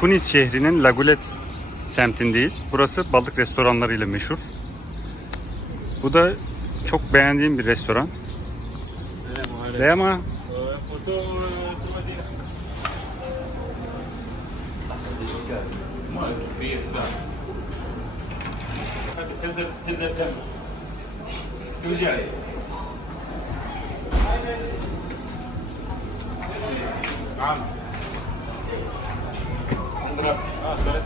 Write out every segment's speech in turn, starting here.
Tunis şehrinin Lagulet semtindeyiz. Burası balık restoranlarıyla meşhur. Bu da çok beğendiğim bir restoran. Selama. Foto Tumadina bırak. Ah, ha sana.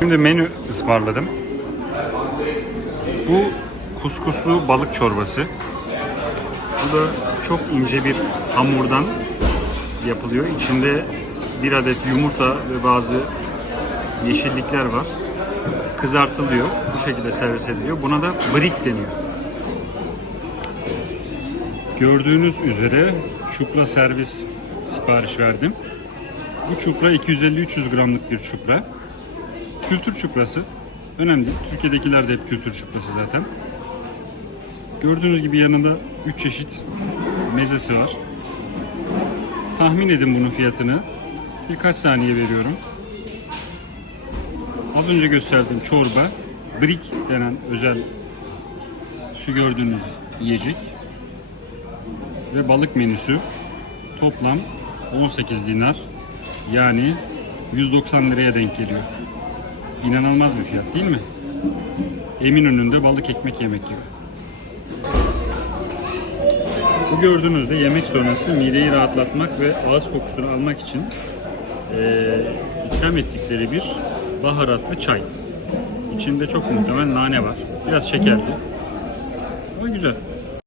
Şimdi menü ısmarladım. Bu kuskuslu balık çorbası. Bu da çok ince bir hamurdan yapılıyor. İçinde bir adet yumurta ve bazı yeşillikler var. Kızartılıyor. Bu şekilde servis ediliyor. Buna da brik deniyor. Gördüğünüz üzere çupra servis sipariş verdim. Bu çupra 250-300 gramlık bir çupra. Kültür çuprası. Önemli. Türkiye'dekiler de hep kültür çuprası zaten. Gördüğünüz gibi yanında 3 çeşit mezesi var. Tahmin edin bunun fiyatını. Birkaç saniye veriyorum. Az önce gösterdiğim çorba, brik denen özel şu gördüğünüz yiyecek ve balık menüsü toplam 18 dinar yani 190 liraya denk geliyor. İnanılmaz bir fiyat değil mi? Eminönü'nde balık ekmek yemek gibi. Bu gördüğünüzde yemek sonrası mideyi rahatlatmak ve ağız kokusunu almak için eee ikram ettikleri bir baharatlı çay. İçinde çok muhtemel nane var. Biraz şekerli. Ama güzel.